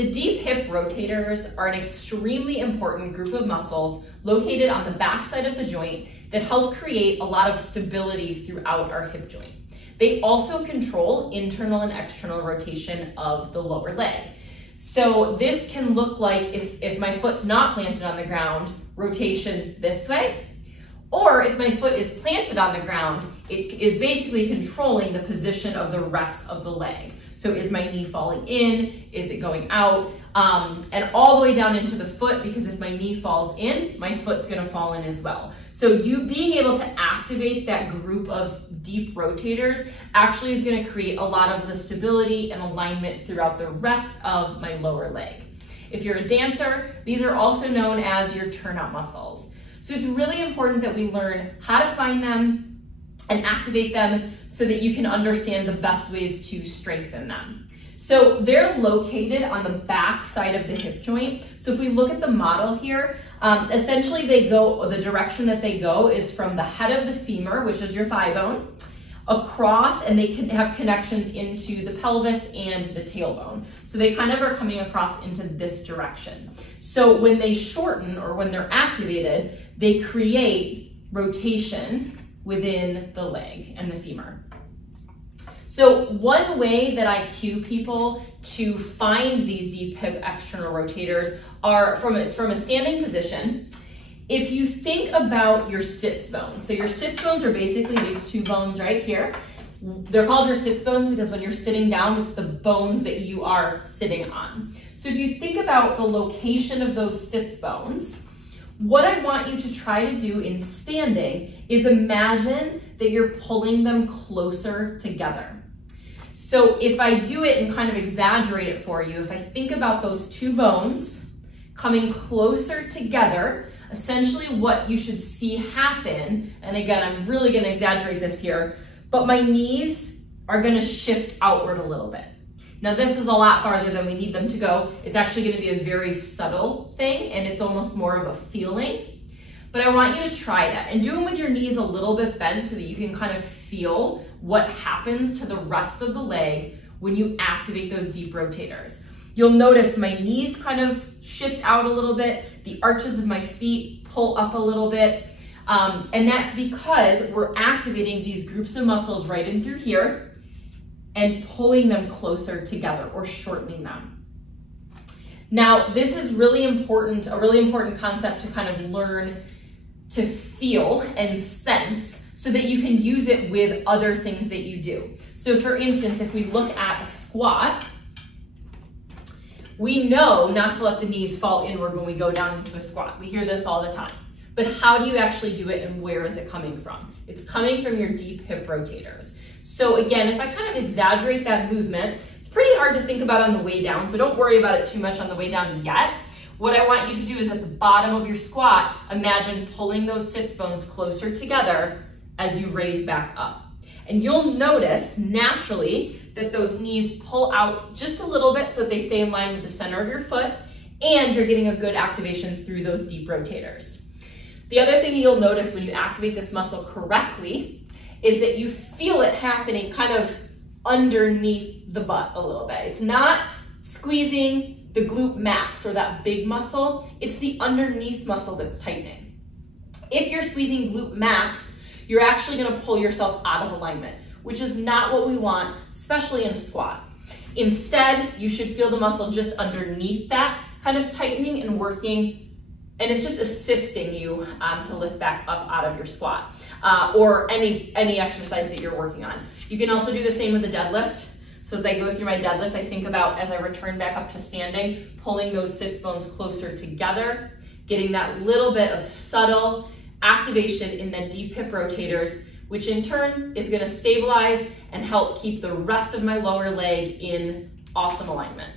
The deep hip rotators are an extremely important group of muscles located on the backside of the joint that help create a lot of stability throughout our hip joint. They also control internal and external rotation of the lower leg. So this can look like, if my foot's not planted on the ground, rotation this way, or if my foot is planted on the ground, it is basically controlling the position of the rest of the leg. So is my knee falling in? Is it going out? And all the way down into the foot, because if my knee falls in, my foot's gonna fall in as well. So you being able to activate that group of deep rotators actually is gonna create a lot of the stability and alignment throughout the rest of my lower leg. If you're a dancer, these are also known as your turnout muscles. So it's really important that we learn how to find them and activate them so that you can understand the best ways to strengthen them. So they're located on the back side of the hip joint. So if we look at the model here, essentially the direction that they go is from the head of the femur, which is your thigh bone, across, and they can have connections into the pelvis and the tailbone. So they kind of are coming across into this direction. So when they shorten, or when they're activated, they create rotation within the leg and the femur. So one way that I cue people to find these deep hip external rotators are from a standing position. If you think about your sits bones, so your sits bones are basically these two bones right here. They're called your sits bones because when you're sitting down, it's the bones that you are sitting on. So if you think about the location of those sits bones, what I want you to try to do in standing is imagine that you're pulling them closer together. So if I do it and kind of exaggerate it for you, if I think about those two bones coming closer together, essentially what you should see happen, and again, I'm really gonna exaggerate this here, but my knees are gonna shift outward a little bit. Now this is a lot farther than we need them to go. It's actually gonna be a very subtle thing, and it's almost more of a feeling. But I want you to try that and do them with your knees a little bit bent so that you can kind of feel what happens to the rest of the leg when you activate those deep rotators. You'll notice my knees kind of shift out a little bit, the arches of my feet pull up a little bit, and that's because we're activating these groups of muscles right in through here and pulling them closer together or shortening them. Now, this is really important, a really important concept to kind of learn to feel and sense so that you can use it with other things that you do. So for instance, if we look at a squat, we know not to let the knees fall inward when we go down into a squat. We hear this all the time. But how do you actually do it, and where is it coming from? It's coming from your deep hip rotators. So again, if I kind of exaggerate that movement, it's pretty hard to think about on the way down, so don't worry about it too much on the way down yet. What I want you to do is at the bottom of your squat, imagine pulling those sits bones closer together as you raise back up. And you'll notice naturally that those knees pull out just a little bit so that they stay in line with the center of your foot, and you're getting a good activation through those deep rotators. The other thing you'll notice when you activate this muscle correctly is that you feel it happening kind of underneath the butt a little bit. It's not squeezing the glute max or that big muscle, it's the underneath muscle that's tightening. If you're squeezing glute max, you're actually gonna pull yourself out of alignment, which is not what we want, especially in a squat. Instead, you should feel the muscle just underneath that, kind of tightening and working, and it's just assisting you to lift back up out of your squat or any exercise that you're working on. You can also do the same with the deadlift. So as I go through my deadlift, I think about, as I return back up to standing, pulling those sits bones closer together, getting that little bit of subtle activation in the deep hip rotators, which in turn is gonna stabilize and help keep the rest of my lower leg in awesome alignment.